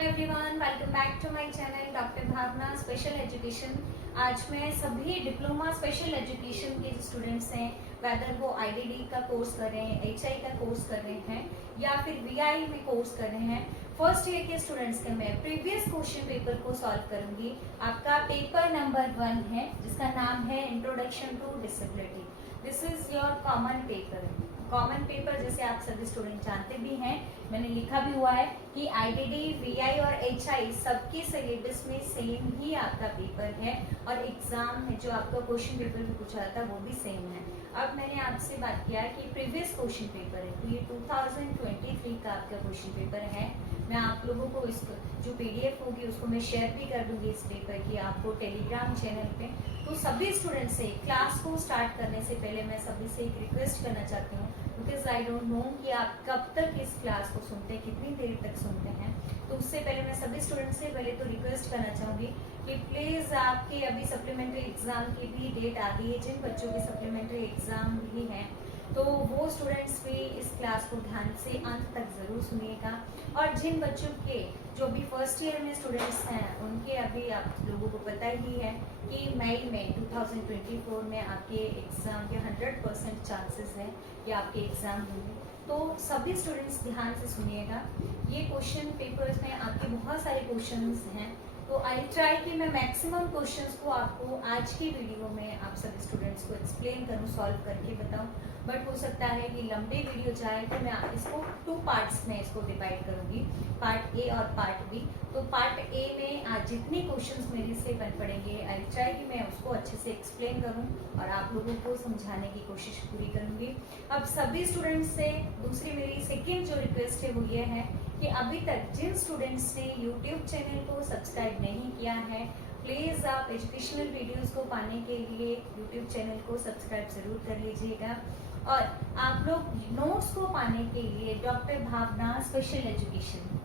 Everyone, welcome back to my channel doctor Bhavna special education. आज मैं सभी डिप्लोमा स्पेशल एजुकेशन के जो स्टूडेंट्स हैं, वेदर वो आईडीडी का कोर्स कर रहे हैं, एचआई का कोर्स कर रहे हैं या फिर वीआई में कोर्स कर रहे हैं, फर्स्ट ईयर के स्टूडेंट्स के मैं प्रीवियस क्वेश्चन पेपर को सॉल्व करूंगी। आपका पेपर नंबर 1 है जिसका नाम है introduction to disability. This is your common paper. Common paper जैसे आप सभी स्टूडेंट जानते भी हैं, मैंने लिखा भी हुआ है कि आईडीडी, वीआई और एचआई सबकी सिलेबस में सेम ही आपका पेपर है और एग्जाम में जो आपका क्वेश्चन पेपर भी पूछा जाता है वो भी सेम है। अब मैंने आपसे बात किया कि प्रीवियस क्वेश्चन पेपर है, तो ये 2023 का आपका क्वेश्चन पेपर है। मैं आप लोगों को इस जो पीडीएफ होगी उसको मैं शेयर भी कर दूंगी इस पेपर की आपको टेलीग्राम चैनल पे। तो सभी स्टूडेंट से क्लास को स्टार्ट करने से पहले मैं सभी से एक रिक्वेस्ट करना चाहती हूँ, बिकॉज आई डोंट नो कि आप कब तक इस क्लास को सुनते हैं, कितनी देर तक सुनते हैं। तो उससे पहले मैं सभी स्टूडेंट से पहले तो रिक्वेस्ट करना चाहूँगी कि प्लीज़ आपके अभी सप्लीमेंट्री एग्जाम की भी डेट आ गई है। जिन बच्चों के सप्लीमेंट्री एग्जाम भी हैं तो वो स्टूडेंट्स भी इस क्लास को ध्यान से अंत तक ज़रूर सुनिएगा। और जिन बच्चों के जो भी फर्स्ट ईयर में स्टूडेंट्स हैं उनके अभी आप लोगों को पता ही है कि मई में 2024 में आपके एग्ज़ाम के 100% चांसेस है कि आपके एग्ज़ाम होंगे। तो सभी स्टूडेंट्स ध्यान से सुनिएगा। ये क्वेश्चन पेपर्स में आपके बहुत सारे क्वेश्चंस हैं, तो आई ट्राई कि मैं मैक्सिमम क्वेश्चंस को आपको आज की वीडियो में आप सभी स्टूडेंट्स को एक्सप्लेन करूं, सॉल्व करके बताऊं। बट हो सकता है कि लंबी वीडियो जाए तो मैं इसको 2 पार्ट्स में इसको डिवाइड करूंगी, पार्ट ए और पार्ट बी। तो पार्ट ए में आज जितने क्वेश्चंस मेरे से बन पड़ेंगे आई ट्राई कि मैं उसको अच्छे से एक्सप्लेन करूं और आप लोगों को समझाने की कोशिश पूरी करूंगी। अब सभी स्टूडेंट्स से दूसरी मेरी सेकेंड जो रिक्वेस्ट है वो ये है कि अभी तक जिन स्टूडेंट्स ने यूट्यूब चैनल को सब्सक्राइब नहीं किया है, प्लीज़ आप एजुकेशनल वीडियोस को पाने के लिए यूट्यूब चैनल को सब्सक्राइब ज़रूर कर लीजिएगा। और आप लोग नोट्स को पाने के लिए doctor Bhavna special education,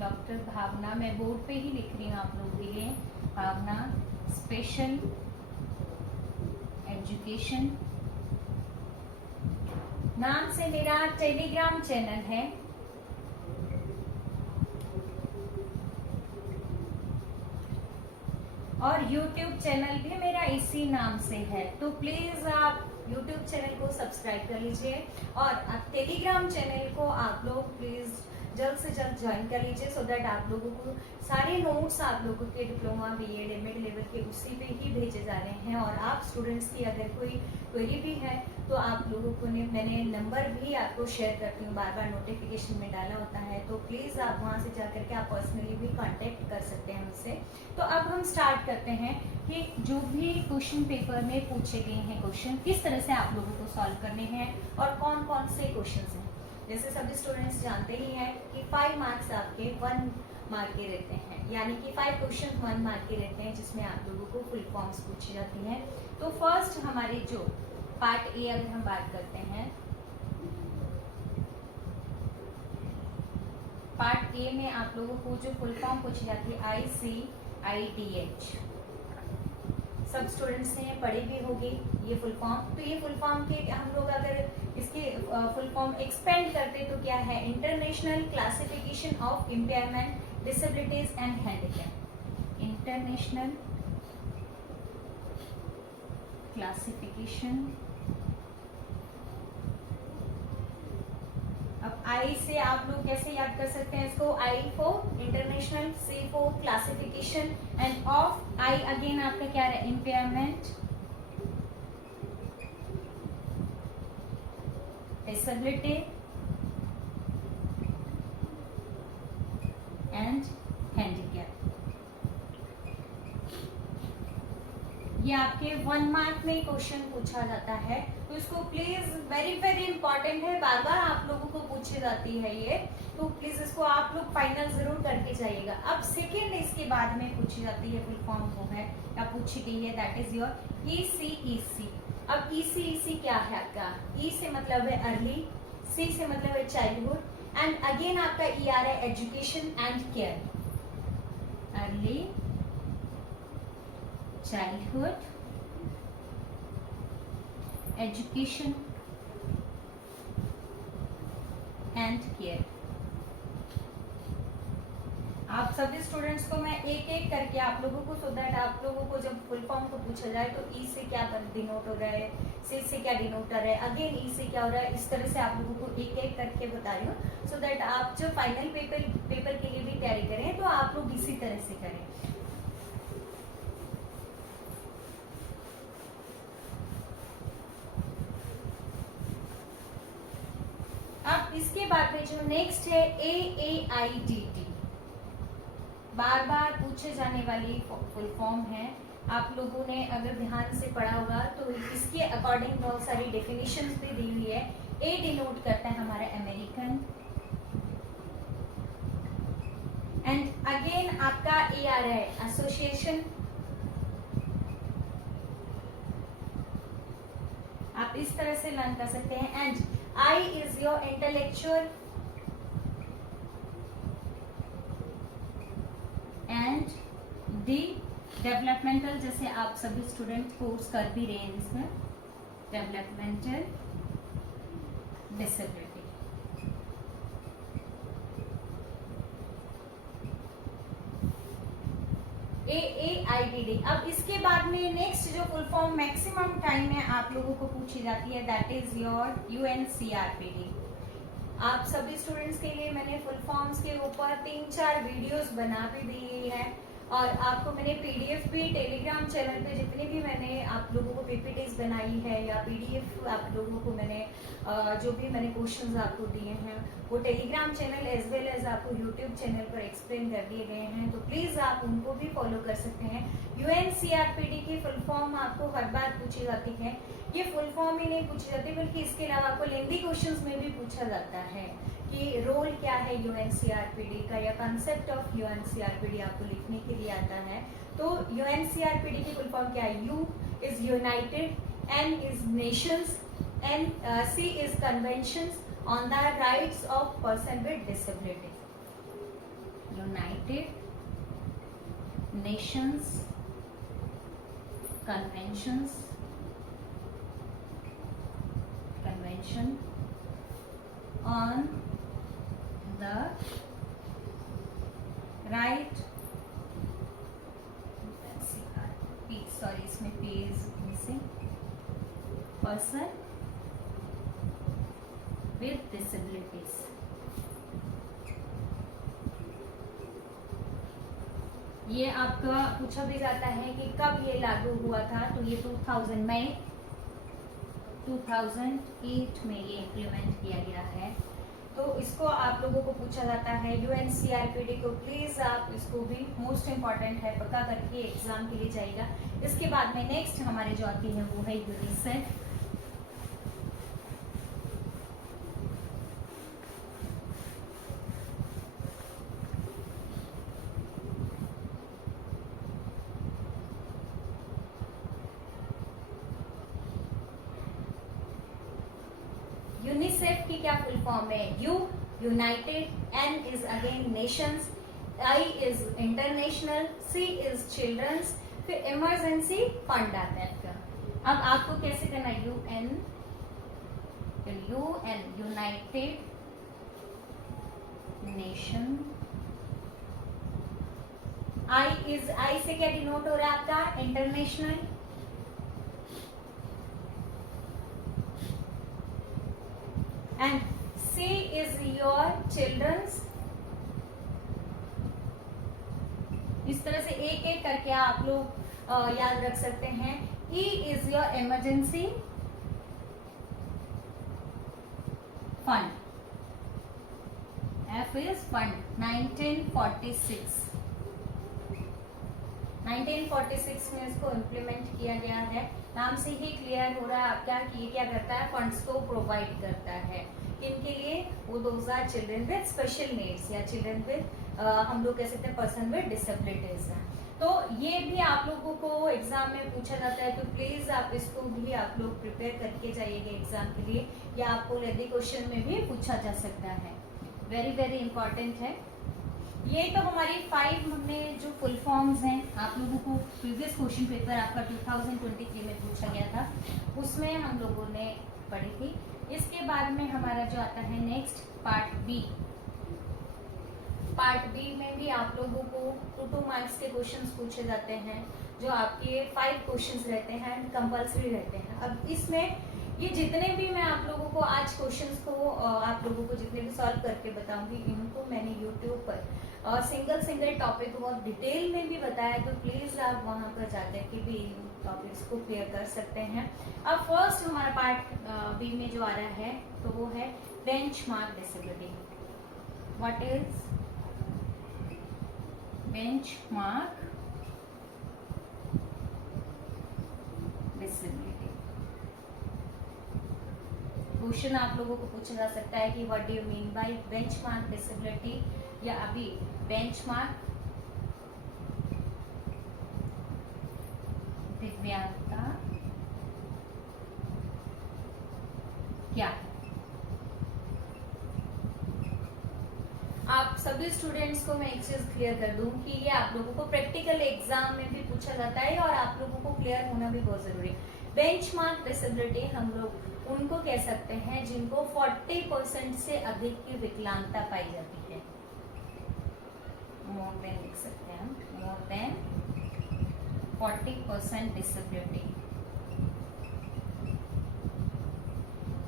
doctor भावना मैं बोर्ड पे ही लिख रही हूँ आप लोगों के लिए, भावना स्पेशल एजुकेशन नाम से मेरा टेलीग्राम चैनल है। और YouTube चैनल भी मेरा इसी नाम से है, तो प्लीज आप YouTube चैनल को सब्सक्राइब कर लीजिए और आप टेलीग्राम चैनल को आप लोग प्लीज जल्द से जल्द ज्वाइन कर लीजिए, सो दैट आप लोगों को सारे नोट्स आप लोगों के डिप्लोमा, बीएड, एमएड लेवल के उसी पे ही भेजे जा रहे हैं। और आप स्टूडेंट्स की अगर कोई क्वेरी भी है तो आप लोगों को मैंने नंबर भी आपको शेयर करती हूँ, बार बार नोटिफिकेशन में डाला होता है, तो प्लीज़ आप वहाँ से जा करके आप पर्सनली भी कांटेक्ट कर सकते हैं मुझसे। तो अब हम स्टार्ट करते हैं कि जो भी क्वेश्चन पेपर में पूछे गए हैं क्वेश्चन किस तरह से आप लोगों को सॉल्व करने हैं और कौन कौन से क्वेश्चन हैं। जैसे सभी स्टूडेंट्स जानते ही हैं कि 5 मार्क्स आपके 1 मार्क के रहते हैं, यानी कि 5 क्वेश्चन 1 मार्क के रहते हैं, जिसमें आप लोगों को फुल फॉर्म्स पूछी जाती हैं। तो फर्स्ट हमारी जो पार्ट ए अगर हम बात करते हैं, पार्ट ए में आप लोगों को जो फुल फॉर्म पूछी जाती है ICIDH, सब स्टूडेंट्स ने पढ़ी भी होगी ये फुल फॉर्म। तो ये फुल फॉर्म के हम लोग अगर इसके फुल फॉर्म एक्सपेंड करते तो क्या है, international classification of impairment, disabilities and handicap. International classification, अब आई से आप लोग कैसे याद कर सकते हैं इसको, I for international, C for classification and of I again आपका क्या है, इम्पेयरमेंट, डिसेबिलिटी एंड हैंडीकैप। ये आपके 1 मार्क में क्वेश्चन पूछा जाता है, तो इसको प्लीज वेरी वेरी इंपॉर्टेंट है, बार बार आप लोगों को पूछी जाती है ये, तो प्लीज इसको आप लोग फाइनल जरूर करके जाइएगा। अब सेकेंड इसके बाद में पूछी जाती है फुल फॉर्म वो है या पूछी गई है, दैट इज योर ECEC। अब ECEC क्या है आपका, E से मतलब है अर्ली, C से मतलब है चाइल्डहुड एंड अगेन आपका E आ रहा है education and care. Early childhood, education and care. आप सभी स्टूडेंट्स को मैं एक एक करके आप लोगों को, सो दैट आप लोगों को जब फुल फॉर्म को पूछा जाए तो ई से क्या डिनोट हो रहा है, सी से क्या डिनोट हो रहा है, अगेन ई से क्या हो रहा है, इस तरह से आप लोगों को एक एक करके बता रही हूँ, सो दैट आप जब फाइनल पेपर के लिए भी तैयारी करें तो आप लोग इसी तरह से करें। अब इसके बाद में जो नेक्स्ट है AAIDT, बार बार पूछे जाने वाली फुल फॉर्म है। आप लोगों ने अगर ध्यान से पढ़ा होगा तो इसके अकॉर्डिंग बहुत सारी डेफिनेशंस भी दी हुई है। ए डिनोट करता है हमारा अमेरिकन, एंड अगेन आपका ए आ रहा है एसोसिएशन। आप इस तरह से लर्न कर सकते हैं। And I is your intellectual, and D developmental, जैसे आप सभी स्टूडेंट कोर्स कर भी रहे हैं इसमें, डेवलपमेंटल डिसेबिलिटी। AAIDD। अब इसके बाद में नेक्स्ट जो फुल फॉर्म मैक्सिमम टाइम में आप लोगों को पूछी जाती है, दैट इज योर UNCRPD। आप सभी स्टूडेंट्स के लिए मैंने फुल फॉर्म्स के ऊपर 3-4 वीडियोस बना भी दी है, और आपको मैंने PDF भी टेलीग्राम चैनल पे जितनी भी मैंने आप लोगों को PPTs बनाई है या PDF आप लोगों को मैंने जो भी मैंने क्वेश्चंस आपको दिए हैं वो Telegram channel as well as आपको यूट्यूब चैनल पर एक्सप्लेन कर दिए गए हैं, तो प्लीज आप उनको भी फॉलो कर सकते हैं। UNCRPD की फुल फॉर्म आपको हर बार पूछी जाती है। ये फुल फॉर्म ही नहीं पूछी जाती बल्कि इसके अलावा आपको लेंदी क्वेश्चंस में भी पूछा जाता है कि रोल क्या है UNCRPD का, या कंसेप्ट ऑफ UNCRPD आपको लिखने के लिए आता है। तो UNCRPD की फुल फॉर्म क्या है? U is United, N is Nations, C is conventions on the rights of person with disability. United Nations conventions, convention on the right, sorry इसमें P is missing, person with disabilities। ये आपका पूछा भी जाता है कि कब ये लागू हुआ था, तो ये 2008 में ये इम्प्लीमेंट किया गया है। तो इसको आप लोगों को पूछा जाता है UNCRPD को, प्लीज आप इसको भी मोस्ट इम्पॉर्टेंट है, पक्का करके एग्जाम के लिए जाएगा। इसके बाद में नेक्स्ट हमारे जो आती है वो है यूनिसेफ। यूनिसेफ की क्या फुल फॉर्म है? U United, N is again nations, I is international, C is children's, फिर इमरजेंसी फंड आता है आपका। अब आपको कैसे करना है? UN यूनाइटेड नेशन, I से क्या डिनोट हो रहा है आपका? International, and C is your children's। इस तरह से एक एक करके आप लोग याद रख सकते हैं। E is your emergency fund, F is fund। 1946 में इसको इम्प्लीमेंट किया गया है। नाम से ही क्लियर हो रहा है आपका कि ये क्या करता है? फंड्स को प्रोवाइड करता है। किनके लिए? वो those are children with special needs, या चिल्ड्रन विद हम लोग कह सकते हैं पर्सन विद डिसेबिलिटीज। तो ये भी आप लोगों को एग्जाम में पूछा जाता है, तो प्लीज आप इसको भी आप लोग प्रिपेयर करके जाइएगा एग्जाम के लिए, या आपको लेदी क्वेश्चन में भी पूछा जा सकता है। वेरी वेरी इंपॉर्टेंट है। ये तो हमारी 5 में जो फुल फॉर्म्स हैं, आप लोगों को प्रीवियस क्वेश्चन पेपर आपका 2023 में पूछा गया था, उसमें हम लोगों ने पढ़ी थी। इसके बाद में हमारा जो आता है next part B. Part B में भी आप लोगों को 2 मार्क्स के क्वेश्चंस पूछे जाते हैं, जो आपके 5 क्वेश्चंस रहते हैं, कंपल्सरी रहते हैं। अब इसमें ये जितने भी मैं आप लोगों को आज क्वेश्चंस को आप लोगों को जितने भी सॉल्व करके बताऊंगी, इनको मैंने यूट्यूब पर सिंगल टॉपिक को बहुत डिटेल में भी बताया, तो प्लीज आप वहां पर जाकर के भी टॉपिक्स को क्लियर कर सकते हैं। अब फर्स्ट हमारा पार्ट बी में जो आ रहा है तो वो है benchmark disability. What is benchmark disability? Question आप लोगों को पूछा जा सकता है कि what do you mean bye benchmark disability, या अभी बेंचमार्क दिव्यांगता क्या है? आप सभी स्टूडेंट्स को मैं एक चीज क्लियर कर दूं कि ये आप लोगों को प्रैक्टिकल एग्जाम में भी पूछा जाता है और आप लोगों को क्लियर होना भी बहुत जरूरी है। बेंचमार्क डिसेबिलिटी हम लोग उनको कह सकते हैं जिनको 40% से अधिक की विकलांगता पाई जाती है। मोर देन लिख सकते हैं हम, मोर देन 40% डिसेबिलिटी।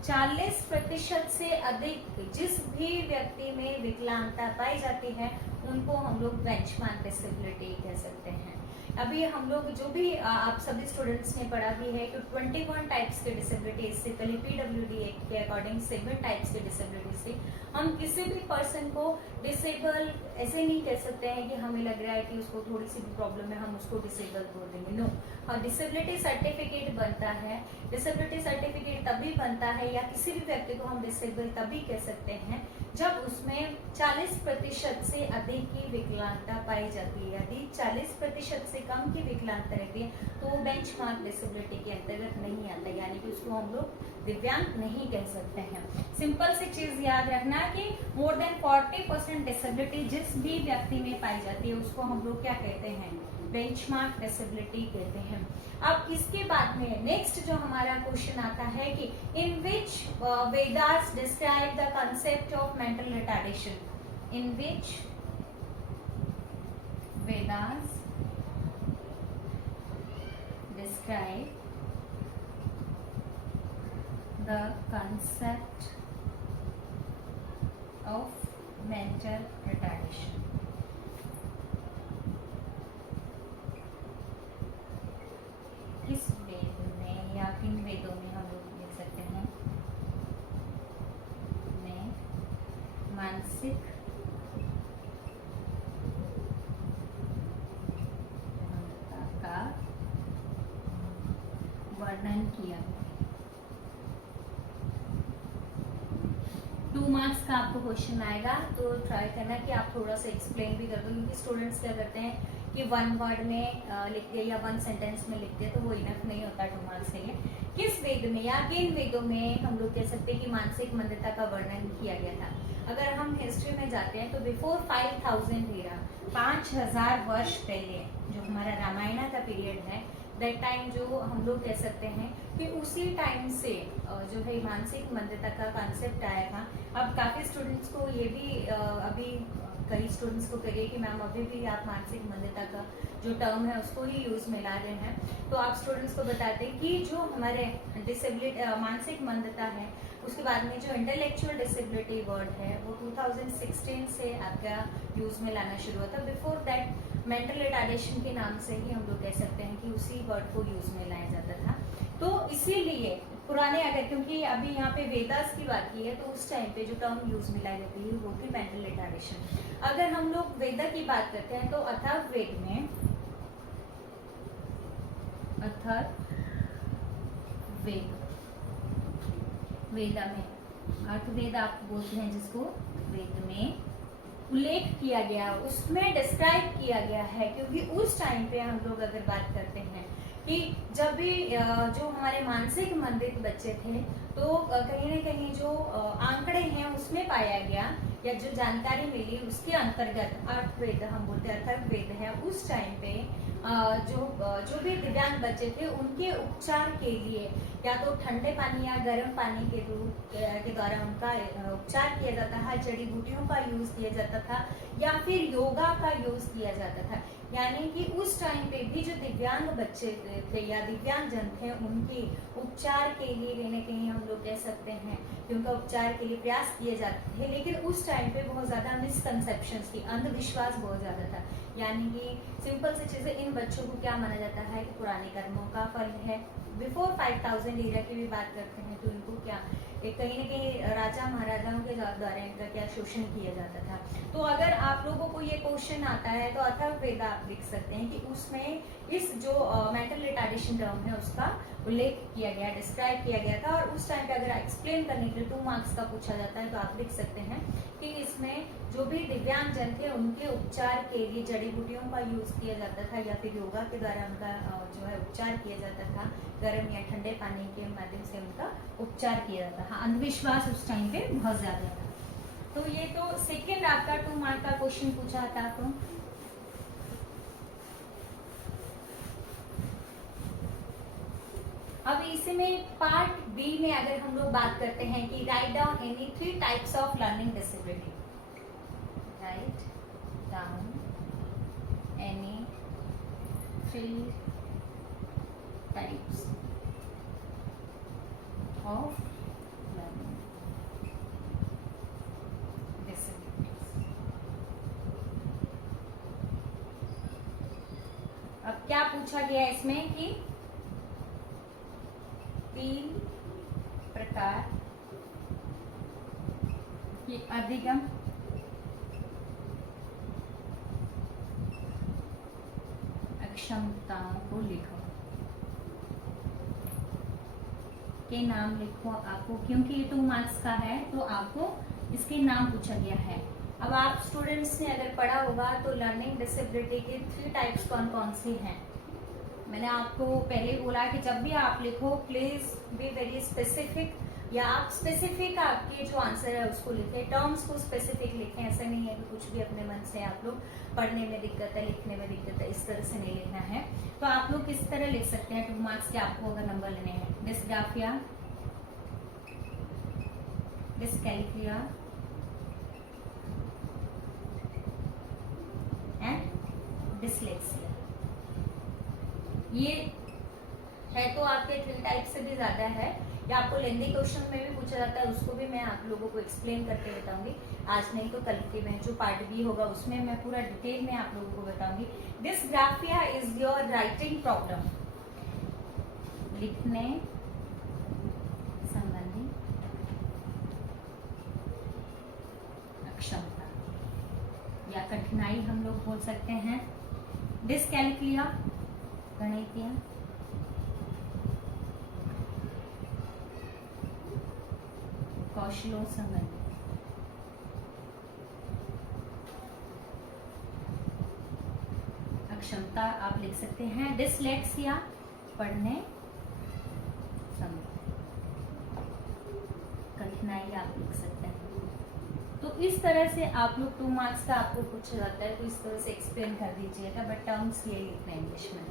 40% से अधिक जिस भी व्यक्ति में विकलांगता पाई जाती है उनको हम लोग बेंचमार्क डिसेबिलिटी कह सकते हैं। अभी हम लोग जो भी आप सभी स्टूडेंट्स ने पढ़ा भी है कि 21 टाइप्स के डिसेबिलिटी, इससे पहले पीडब्ल्यूडी एक्ट के अकॉर्डिंग 7 टाइप्स के डिसेबिलिटी से हम किसी भी पर्सन को डिसेबल ऐसे नहीं कह सकते हैं कि हमें लग रहा है कि उसको थोड़ी सी भी प्रॉब्लम है हम उसको डिसेबल बोल देंगे। नो, डिसेबिलिटी सर्टिफिकेट बनता है। डिसेबिलिटी सर्टिफिकेट तभी बनता है या किसी भी व्यक्ति को हम डिसेबल तभी कह सकते हैं जब उसमें 40% से अधिक की विकलांगता पाई जाती है। यदि 40% से कम की विकलांगता रहती है तो वो बेंचमार्क डिसेबिलिटी के अंतर्गत नहीं आता, यानी कि उसको हम लोग दिव्यांग नहीं कह सकते हैं। सिंपल सी चीज याद रखना कि मोर देन 40% डिसेबिलिटी जिस भी व्यक्ति में पाई जाती है उसको हम लोग क्या कहते हैं? बेंचमार्क डिसेबिलिटी कहते हैं। अब इसके बाद में नेक्स्ट जो हमारा क्वेश्चन आता है कि in which Vedas describe the concept of mental retardation. In which Vedas describe the concept of mental retardation. किस वेद में या किन वेदों में हम लोग लिख सकते हैं में मानसिक का वर्णन किया? 2 मार्क्स का आपको क्वेश्चन आएगा, तो ट्राई करना कि आप थोड़ा सा एक्सप्लेन भी कर दो, क्योंकि स्टूडेंट्स क्या करते हैं कि 1 वर्ड में लिख दिया या 1 सेंटेंस में लिख दिया तो वो इनफ नहीं होता 2 मार्क्स के लिए। किस वेद में या किन वेदों में हम लोग कह सकते हैं कि मानसिक मंदता का वर्णन किया गया था? अगर हम हिस्ट्री में जाते हैं तो बिफोर 5000 ईरा, 5000 वर्ष पहले जो हमारा रामायण का पीरियड है, दैट टाइम जो हम लोग कह सकते हैं कि उसी टाइम से जो है मानसिक मंदता का कॉन्सेप्ट आया था। अब काफी स्टूडेंट्स को ये भी अभी कई स्टूडेंट्स को कहिए कि मैम अभी भी आप मानसिक मंदता का जो टर्म है उसको ही यूज में ला रहे हैं, तो आप स्टूडेंट्स को बताते हैं कि जो हमारे डिसेबिलिटी मानसिक मंदता है उसके बाद में जो इंटेलेक्चुअल डिसेबिलिटी वर्ड है वो 2016 से आपका यूज में लाना शुरू हुआ था। बिफोर दैट मेंटल रिटार्डेशन के नाम से ही हम लोग कह सकते हैं कि उसी वर्ड को यूज में लाया जाता था। तो इसीलिए पुराने अगर, क्योंकि अभी यहाँ पे वेदास की बात की है तो उस टाइम पे जो टर्म यूज में लाई जाती है वो थी मेंटल रिटार्डेशन। अगर हम लोग वेदा की बात करते हैं तो अथर्ववेद में वेदा में अर्थवेद आप बोलते हैं जिसको, वेद में उल्लेख किया गया, उसमें डिस्क्राइब किया गया है। क्योंकि उस टाइम पे हम लोग अगर बात करते हैं कि जब भी जो हमारे मानसिक मंदित बच्चे थे तो कहीं न कहीं जो आंकड़े हैं उसमें पाया गया या जो जानकारी मिली उसके अंतर्गत अर्थवेद हम बोलते हैं, अथर्ववेद है, उस टाइम पे जो भी दिव्यांग बच्चे थे उनके उपचार के लिए या तो ठंडे पानी या गर्म पानी के द्वारा उनका उपचार किया जाता था, जड़ी बूटियों का यूज किया जाता था या फिर योगा का यूज किया जाता था। यानी कि उस टाइम पे भी जो दिव्यांग बच्चे थे या दिव्यांग जन थे उनके उपचार के लिए कहीं ना कहीं हम लोग कह सकते हैं कि उनका उपचार के लिए प्रयास किए जाते थे। लेकिन उस टाइम पे बहुत ज्यादा मिसकंसेप्शंस थी, अंधविश्वास बहुत ज्यादा था। यानी कि सिंपल सी चीजें, इन बच्चों को क्या माना जाता है कि पुराने कर्मों का फल है। बिफोर 5000 ईरा की भी बात करते हैं तो इनको क्या कहीं ना कहीं राजा महाराजाओं के द्वारा इनका क्या शोषण किया जाता था। तो अगर आप लोगों को ये क्वेश्चन आता है तो अथर्ववेद आप लिख सकते हैं कि उसमें इस जो मेंटल रिटार्डेशन टर्म है उसका उल्लेख किया गया, डिस्क्राइब किया गया था। और उस टाइम पे अगर एक्सप्लेन करने के लिए 2 मार्क्स का पूछा जाता है तो आप लिख सकते हैं कि इसमें जो भी दिव्यांग जन थे उनके उपचार के लिए जड़ी बूटियों का यूज किया जाता था या फिर योगा के द्वारा उनका जो है उपचार किया जाता था, गर्म या ठंडे पानी के माध्यम से उनका उपचार किया जाता था। अंधविश्वास उस टाइम पे बहुत ज्यादा था। तो ये तो सेकेंड आपका 2 मार्क का क्वेश्चन पूछा था। तो अब इसमें पार्ट बी में अगर हम लोग बात करते हैं कि write down any 3 types of learning disability, write down any 3 types of learning disabilities. अब क्या पूछा गया इसमें कि 3 प्रकार की अधिगम अक्षमताओं को लिखो, के नाम लिखो आपको, क्योंकि ये 2 मार्क्स का है तो आपको इसके नाम पूछा गया है। अब आप स्टूडेंट्स ने अगर पढ़ा होगा तो लर्निंग डिसेबिलिटी के 3 टाइप्स कौन कौन से हैं। मैंने आपको पहले बोला कि जब भी आप लिखो प्लीज बी वेरी स्पेसिफिक, या आप स्पेसिफिक आपके जो आंसर है उसको लिखें, टर्म्स को स्पेसिफिक लिखें। ऐसा नहीं है कि कुछ भी अपने मन से आप लोग पढ़ने में दिक्कत है, लिखने में दिक्कत है, इस तरह से नहीं लिखना है। तो आप लोग किस तरह लिख सकते हैं 2 मार्क्स के आपको अगर नंबर लेने हैं। Dysgraphia, dyscalculia and dyslexia. ये है तो आपके 3 टाइप से भी ज्यादा है, या आपको लेंदी क्वेश्चन में भी पूछा जाता है, उसको भी मैं आप लोगों को एक्सप्लेन करके बताऊंगी। आज नहीं तो कल के में जो पार्ट बी होगा उसमें मैं पूरा डिटेल में आप लोगों को बताऊंगी। Dysgraphia is your writing problem, लिखने संबंधी अक्षमता या कठिनाई हम लोग बोल सकते हैं। डिस्कैल्कुलिया गणितीय कौशलों संबंधी अक्षमता आप लिख सकते हैं। डिसलेक्सिया पढ़ने संबंधी कठिनाई आप लिख सकते हैं। तो इस तरह से आप लोग 2 मार्क्स का आपको पूछा जाता है तो इस तरह से एक्सप्लेन कर दीजिएगा, बट टर्म्स ये लिखना इंग्लिश में।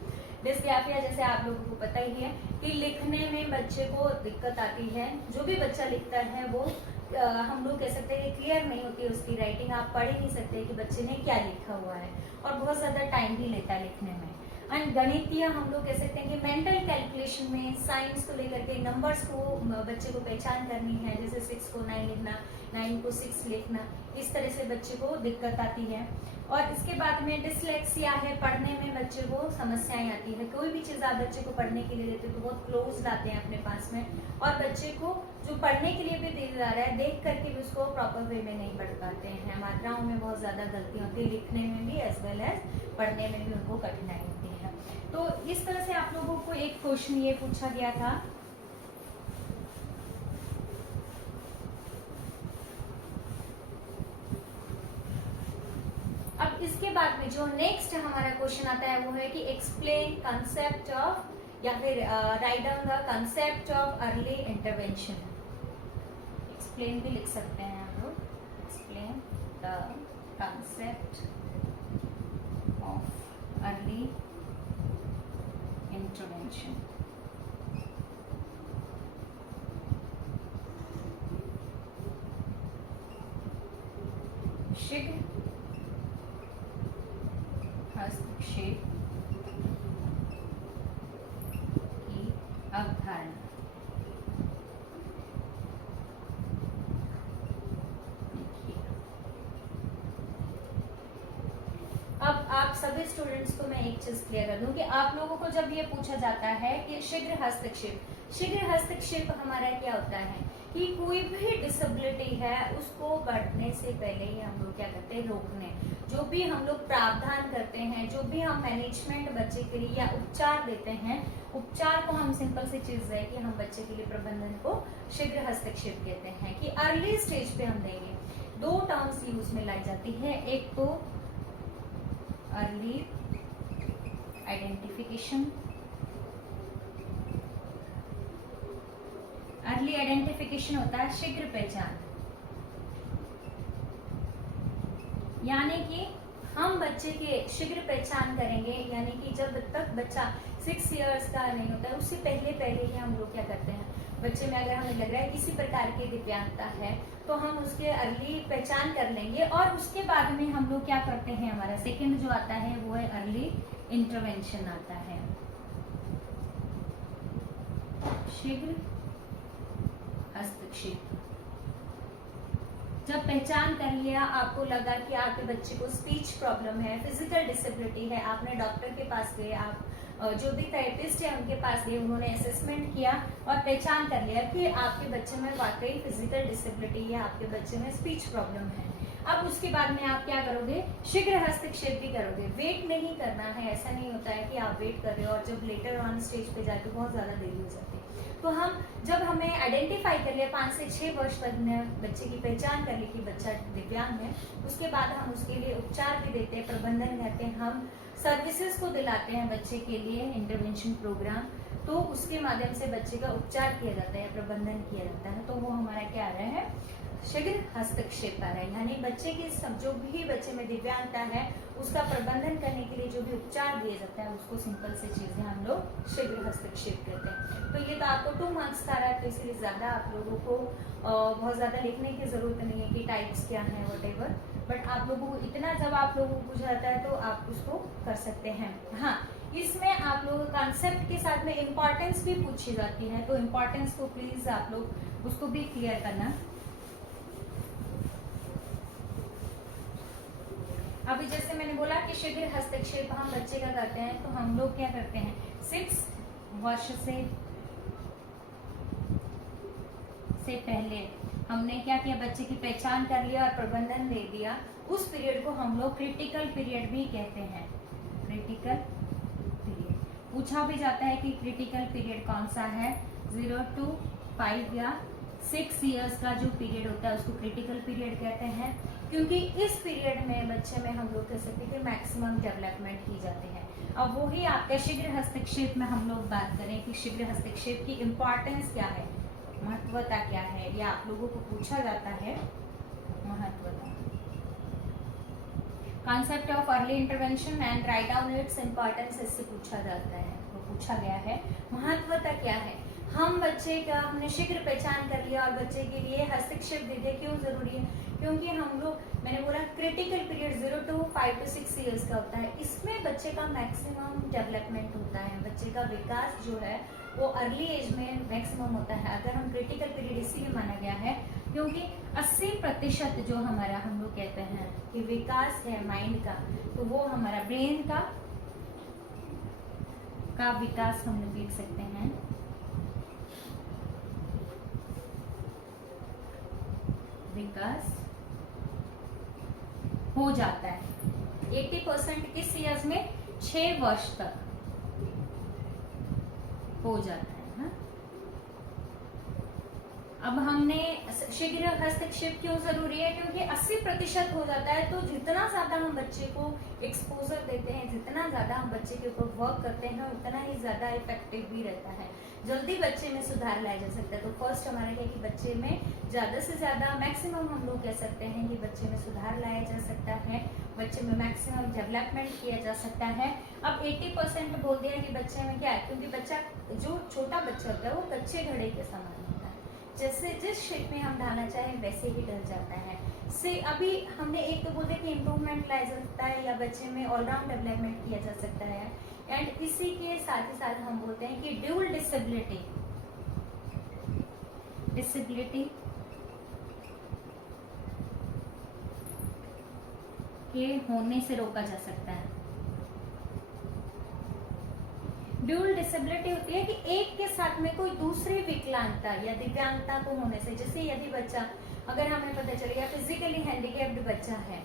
डिस्ग्राफिया जैसे आप लोगों को पता ही है कि लिखने में बच्चे को दिक्कत आती है, जो भी बच्चा लिखता है वो हम लोग कह सकते हैं कि क्लियर नहीं होती है उसकी राइटिंग, आप पढ़ ही नहीं सकते कि बच्चे ने क्या लिखा हुआ है, और बहुत ज्यादा टाइम भी लेता है लिखने में। एंड गणितीय हम लोग कह सकते हैं कि मेंटल कैलकुलेशन में साइंस को लेकर के नंबर्स को बच्चे को पहचान करनी है, जैसे 6 को 9 लिखना, 9 को 6 लिखना, इस तरह से बच्चे को दिक्कत आती है। और इसके बाद में डिसलेक्सिया है, पढ़ने में बच्चे को समस्याएं आती है। कोई भी चीज आप बच्चे को पढ़ने के लिए देते हो तो बहुत क्लोज लाते हैं अपने पास में, और बच्चे को जो पढ़ने के लिए भी दिल जा रहा है देख करके भी उसको प्रॉपर वे में नहीं पढ़ पाते हैं। मात्राओं में बहुत ज्यादा गलती होती है, लिखने में भी एज वेल एज पढ़ने में भी उनको कठिनाई होती है। तो इस तरह से आप लोगों को एक क्वेश्चन ये पूछा गया था। अब इसके बाद में जो नेक्स्ट हमारा क्वेश्चन आता है वो है कि एक्सप्लेन कंसेप्ट ऑफ, या फिर write down the concept of early intervention. Explain भी लिख सकते हैं आप लोग, explain the concept of early intervention. शीघ्र हस्तक्षेप की अवधारणा। अब आप सभी स्टूडेंट्स को मैं एक चीज क्लियर कर दूं कि आप लोगों को जब ये पूछा जाता है कि शीघ्र हस्तक्षेप हमारा क्या होता है कि कोई भी डिसेबिलिटी है उसको बढ़ने से पहले ही हम लोग क्या करते हैं, रोकने। जो भी हम लोग प्रावधान करते हैं, जो भी हम मैनेजमेंट बच्चे के लिए या उपचार देते हैं, उपचार को हम सिंपल सी चीज है कि हम बच्चे के लिए प्रबंधन को शीघ्र हस्तक्षेप कहते हैं कि अर्ली स्टेज पे हम देंगे। दो टर्म्स यूज में लाई जाती है, एक तो अर्ली आइडेंटिफिकेशन। अर्ली आइडेंटिफिकेशन होता है शीघ्र पहचान, यानी कि हम बच्चे के शीघ्र पहचान करेंगे, यानी कि जब तक बच्चा 6 इयर्स का नहीं होता है उससे पहले ही हम लोग क्या करते हैं, बच्चे में अगर हमें लग रहा है किसी प्रकार की दिव्यांगता है तो हम उसके अर्ली पहचान कर लेंगे और उसके बाद में हम लोग क्या करते हैं, हमारा सेकंड जो आता है वो है अर्ली इंटरवेंशन आता है। शीघ्र हस्तक्षेप। जब पहचान कर लिया, आपको लगा कि आपके बच्चे को स्पीच प्रॉब्लम है, फिजिकल डिसेबिलिटी है, आपने डॉक्टर के पास गए, आप जो भी थेरेपिस्ट है उनके पास गए, उन्होंने असेसमेंट किया और पहचान कर लिया कि आपके बच्चे में वाकई फिजिकल डिसेबिलिटी है, आपके बच्चे में स्पीच प्रॉब्लम है। अब उसके बाद में आप क्या करोगे, शीघ्र हस्तक्षेप भी करोगे। वेट नहीं करना है, ऐसा नहीं होता है कि आप वेट कर रहे हो और जब लेटर ऑन स्टेज पे जाके बहुत ज्यादा देरी हो जाती है। तो हम जब हमें आइडेंटिफाई कर लिया 5 से 6 वर्ष तक बच्चे की पहचान कर ली कि बच्चा दिव्यांग है, उसके बाद हम उसके लिए उपचार भी देते हैं, प्रबंधन करते हैं, हम सर्विसेज को दिलाते हैं बच्चे के लिए, इंटरवेंशन प्रोग्राम, तो उसके माध्यम से बच्चे का उपचार किया जाता है, प्रबंधन किया जाता है। तो वो हमारा क्या आ रहा है, शीघ्र हस्तक्षेप आ रहा है, यानी बच्चे की सब जो भी बच्चे में दिव्यांगता है उसका प्रबंधन करने के लिए जो भी उपचार दिया जाता है उसको सिंपल से चीजें हम लोग शीघ्र हस्तक्षेप कहते हैं। तो ये तो आपको 2 मार्क्स का रहा है, तो इसलिए ज्यादा आप लोगों को बहुत ज्यादा लिखने की जरूरत नहीं है कि टाइप्स क्या है वटेवर, बट आप लोगों को इतना जब आप लोगों को पूछा जाता है तो आप उसको कर सकते हैं। हाँ, इसमें आप लोग कॉन्सेप्ट के साथ में इम्पोर्टेंस भी पूछी जाती है, तो इम्पोर्टेंस को प्लीज आप लोग उसको भी क्लियर करना। अभी जैसे मैंने बोला कि शीघ्र हस्तक्षेप हम बच्चे का करते हैं, तो हम लोग क्या करते हैं, 6 वर्ष से पहले हमने क्या किया, बच्चे की पहचान कर लिया और प्रबंधन दे दिया, उस पीरियड को हम लोग क्रिटिकल पीरियड भी कहते हैं। क्रिटिकल पीरियड पूछा भी जाता है कि क्रिटिकल पीरियड कौन सा है, 0 to 5 या 6 इयर्स का जो पीरियड होता है उसको क्रिटिकल पीरियड कहते हैं, क्योंकि इस पीरियड में बच्चे में हम लोग कह सकते हैं कि मैक्सिमम डेवलपमेंट की जाती है। अब वही आपका शीघ्र हस्तक्षेप में हम लोग बात करें कि शीघ्र हस्तक्षेप की इम्पोर्टेंस क्या है, महत्वता क्या है, या आप लोगों को पूछा जाता है महत्वता। Concept of early intervention and right down its importance, इससे पूछा जाता है, वो पूछा गया है महत्वता क्या है। हम बच्चे का हमने शीघ्र पहचान कर लिया और बच्चे के लिए हस्तक्षेप दे दिया, क्यों जरूरी है, क्योंकि हम लोग, मैंने बोला critical period 0 to 5 to 6 years का होता है, इसमें बच्चे का मैक्सिमम डेवलपमेंट होता है, बच्चे का विकास जो है वो अर्ली एज में मैक्सिमम होता है। अगर हम क्रिटिकल पीरियड इसीलिए माना गया है क्योंकि 80% जो हमारा हम लोग कहते हैं कि विकास है माइंड का, तो वो हमारा ब्रेन का विकास हम लोग देख सकते हैं, विकास हो जाता है 80% किस ईयर्स में, 6 वर्ष तक हो जाता है। हाँ? अब हमने शीघ्र हस्तक्षेप क्यों जरूरी है, क्योंकि 80% हो जाता है, तो जितना ज्यादा हम बच्चे को एक्सपोजर देते हैं, जितना ज्यादा हम बच्चे के ऊपर वर्क करते हैं, उतना ही ज्यादा इफेक्टिव भी रहता है, जल्दी बच्चे में सुधार लाया जा सकता है। तो फर्स्ट हमारा क्या कि बच्चे में ज्यादा से ज्यादा मैक्सिमम हम लोग कह सकते हैं कि बच्चे में सुधार लाया जा सकता है, बच्चे में मैक्सिमम डेवलपमेंट किया जा सकता है। अब 80% बोल दिया कि बच्चे में क्या है, क्योंकि बच्चा जो छोटा बच्चा होता है वो कच्चे घड़े के समान होता है, जैसे जिस शेप में हम ढालना चाहें वैसे ही ढल जाता है। से अभी हमने एक तो बोलते कि इम्प्रूवमेंट लाया जा सकता है या बच्चे में ऑलराउंड डेवलपमेंट किया जा सकता है, एंड इसी के साथ ही साथ हम बोलते हैं कि ड्यूल डिसेबिलिटी के होने से रोका जा सकता है। ड्यूल डिसेबिलिटी होती है कि एक के साथ में कोई दूसरी विकलांगता या दिव्यांगता को होने से, जैसे यदि बच्चा, अगर हमें पता चले या फिजिकली हैंडीकैप्ड बच्चा है,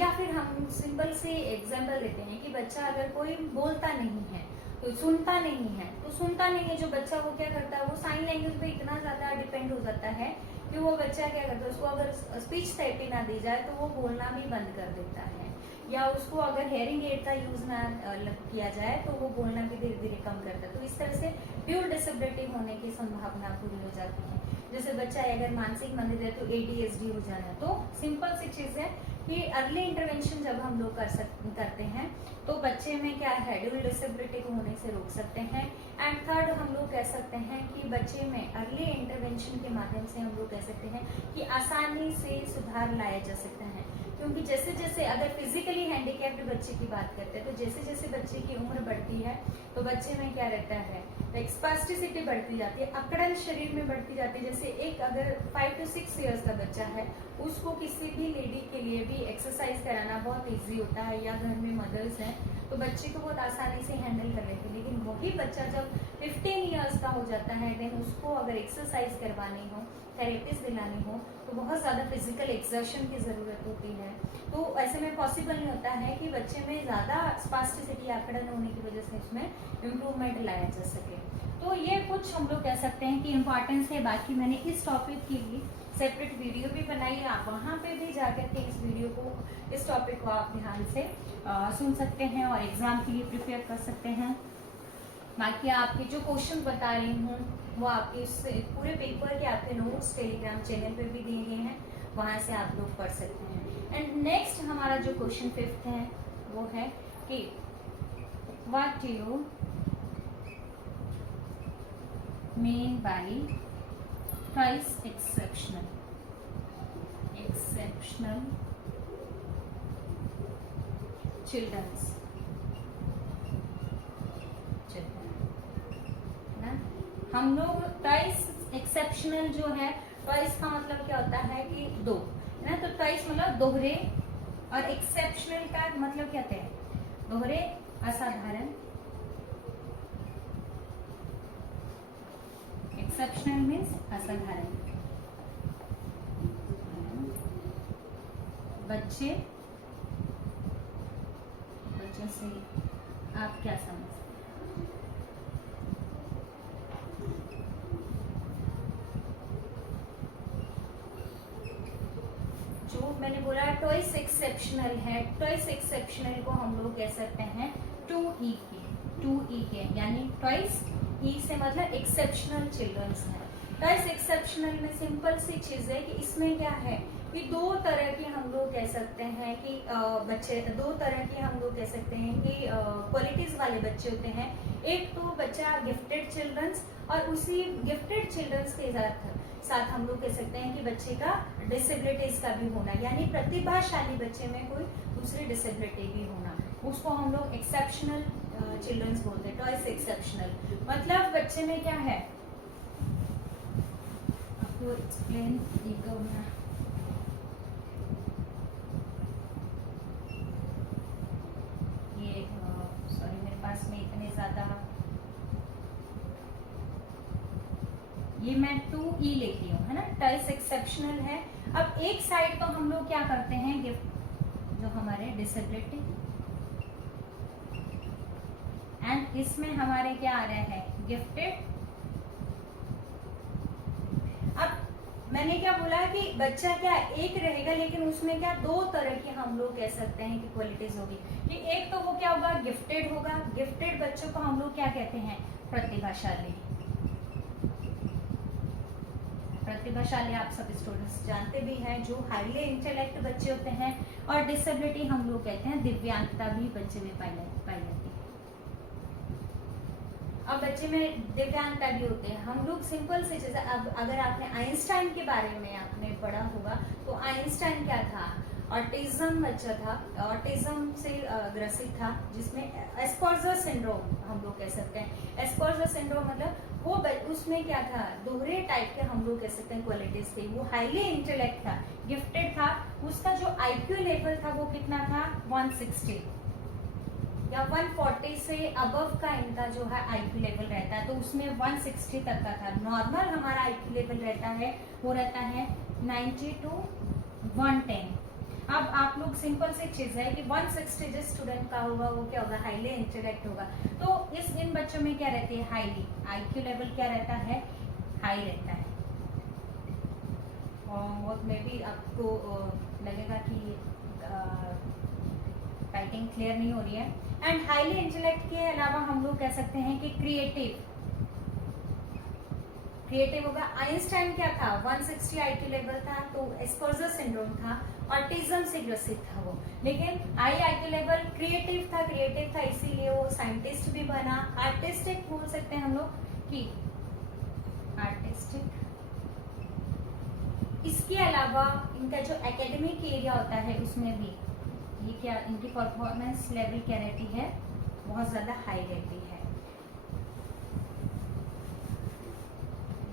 या फिर हम सिंपल से एग्जांपल लेते हैं कि बच्चा अगर कोई बोलता नहीं है तो सुनता नहीं है, जो बच्चा वो क्या करता है, वो साइन लैंग्वेज पे इतना ज्यादा डिपेंड हो जाता है कि वो बच्चा क्या करता है, उसको अगर स्पीच थेरेपी ना दी जाए तो वो बोलना भी बंद कर देता है, या उसको अगर हेयरिंग एड का यूज ना किया जाए तो वो बोलना भी धीरे धीरे कम करता है। तो इस तरह से ड्यूल डिसेबिलिटी होने की संभावना पूरी हो जाती है। जैसे बच्चा अगर मानसिक मंदिर है तो ADHD हो जाना। तो सिंपल सी चीज है कि अर्ली इंटरवेंशन जब हम लोग करते हैं तो बच्चे में क्या है, ड्यूल डिसेबिलिटी को होने से रोक सकते हैं। एंड थर्ड हम लोग कह सकते हैं कि बच्चे में अर्ली इंटरवेंशन के माध्यम से हम लोग कह सकते हैं कि आसानी से सुधार लाया जा सकता है, क्योंकि जैसे जैसे अगर फिजिकली हैंडीकैप्ड बच्चे की बात करते हैं तो जैसे जैसे बच्चे की उम्र बढ़ती है तो बच्चे में क्या रहता है, स्पास्टिसिटी बढ़ती जाती है, अकड़न शरीर में बढ़ती जाती है। जैसे एक अगर 5 to 6 इयर्स का बच्चा है, उसको किसी भी लेडी के लिए भी एक्सरसाइज कराना बहुत इजी होता है, या घर में मदर्स हैं तो बच्चे को बहुत आसानी से हैंडल कर लेते हैं। लेकिन वही बच्चा जब 15 इयर्स का हो जाता है, देन उसको अगर एक्सरसाइज करवानी हो, थेरेपिस्ट दिलानी हो तो बहुत ज़्यादा फिजिकल एक्सर्शन की ज़रूरत होती है। तो ऐसे में पॉसिबल नहीं होता है कि बच्चे में ज़्यादा स्पास्टिसिटी आकड़न होने की वजह से उसमें इम्प्रूवमेंट लाया जा सके। तो ये कुछ हम लोग कह सकते हैं कि इम्पॉर्टेंस है। बाकी मैंने इस टॉपिक के लिए सेपरेट वीडियो भी बनाई है, आप वहाँ पे भी जाकर के इस वीडियो को, इस टॉपिक को आप ध्यान से सुन सकते हैं और एग्जाम के लिए प्रिपेयर कर सकते हैं। बाकी आपके जो क्वेश्चन बता रही हूँ वो आपके इस पूरे पेपर के आपके नोट्स टेलीग्राम चैनल पे भी दिए गए हैं, वहाँ से आप लोग पढ़ सकते हैं। एंड नेक्स्ट हमारा जो क्वेश्चन 5th है वो है कि what you mean by twice exceptional children's. हम लोग ट्वाइस एक्सेप्शनल जो है, ट्वाइस का मतलब क्या होता है कि दो, है ना। तो ट्वाइस मतलब दोहरे, और एक्सेप्शनल का मतलब क्या होता है, दोहरे असाधारण। एक्सेप्शनल मीन्स असाधारण। बच्चों से आप क्या समझते हैं? जो मैंने बोला ट्वाइस एक्सेप्शनल है, ट्वाइस एक्सेप्शनल को हम लोग कह सकते हैं 2E के, यानी ट्वाइस E से मतलब एक्सेप्शनल चिल्ड्रंस है। ट्वाइस एक्सेप्शनल में सिंपल सी चीज है कि इसमें क्या है कि दो तरह के हम लोग कह सकते हैं कि बच्चे, दो तरह के हम लोग कह सकते हैं कि क्वालिटीज वाले बच्चे होते हैं। एक तो बच्चा गिफ्टेड चिल्ड्रंस, और उसी गिफ्टेड चिल्ड्रंस के साथ हम लोग कह सकते हैं कि बच्चे का डिसेबिलिटीज का भी होना, यानी प्रतिभाशाली बच्चे में कोई दूसरी डिसेबिलिटी भी होना, उसको हम लोग एक्सेप्शनल चिल्ड्रंस बोलते हैं। ट्वाइस एक्सेप्शनल मतलब बच्चे में क्या है, आपको एक्सप्लेन करना। सॉरी मेरे पास में इतने ज्यादा, ये मैं 2E लेती हूँ, है ना। ट्वाइस एक्सेप्शनल है। अब एक साइड तो हम लोग क्या करते हैं, गिफ्ट जो हमारे डिसेबिलिटी, एंड इसमें हमारे क्या आ रहे हैं, गिफ्टेड। अब मैंने क्या बोला कि बच्चा क्या एक रहेगा, लेकिन उसमें क्या दो तरह की हम लोग कह सकते हैं कि क्वालिटीज होगी, कि एक तो वो क्या होगा, गिफ्टेड होगा। गिफ्टेड बच्चों को हम लोग क्या कहते हैं, प्रतिभाशाली प्रतिभाशाली आप सब स्टूडेंट्स जानते भी हैं, जो हाईली इंटेलेक्ट बच्चे होते हैं, और डिसेबिलिटी हम लोग कहते हैं दिव्यांगता भी बच्चे में पाई जाती है। अब बच्चे में दिव्यांगता भी होते हैं। हम लोग सिंपल से, जैसे अब अगर आपने आइंस्टाइन के बारे में आपने पढ़ा होगा, तो आइंस्टाइन क्या था, ऑटिज्म बच्चा था, ऑटिज्म से ग्रसित था, जिसमें एस्पर्जर सिंड्रोम हम लोग कह सकते हैं। एस्पर्जर सिंड्रोम मतलब वो उसमें क्या था, दोहरे टाइप के हम लोग कह सकते हैं क्वालिटीज थे। वो हाईली इंटेलेक्ट था, गिफ्टेड था, उसका जो आईक्यू लेवल था वो कितना था, 160 या 140 से अबव का इनका जो है आईक्यू लेवल रहता है, तो उसमें 160 तक का था। नॉर्मल हमारा आईक्यू लेवल रहता है, वो रहता है 90 टू 110। अब आप लोग सिंपल सी चीज है कि 160 जिस स्टूडेंट का होगा वो क्या होगा, हाईली इंटेलेक्ट होगा। तो इन बच्चों में क्या रहती है, हाईली आईक्यू लेवल क्या रहता है, हाई रहता है। और मे बी आपको लगेगा कि राइटिंग क्लियर नहीं हो रही है। एंड हाईली इंटेलेक्ट के अलावा हम लोग कह सकते हैं कि क्रिएटिव होगा। आइंस्टाइन क्या था, 160 आईक्यू लेवल था, तो एस्पर्जर सिंड्रोम था, ऑटिज्म से ग्रसित था वो, लेकिन हाई आईक्यू लेवल, क्रिएटिव था, इसीलिए वो साइंटिस्ट भी बना। आर्टिस्टिक बोल सकते हैं हम लोग कि आर्टिस्टिक। इसके अलावा इनका जो एकेडमिक एरिया होता है उसमें भी ये क्या, इनकी परफॉर्मेंस लेवल क्या रहती है, बहुत ज्यादा हाई रहती है।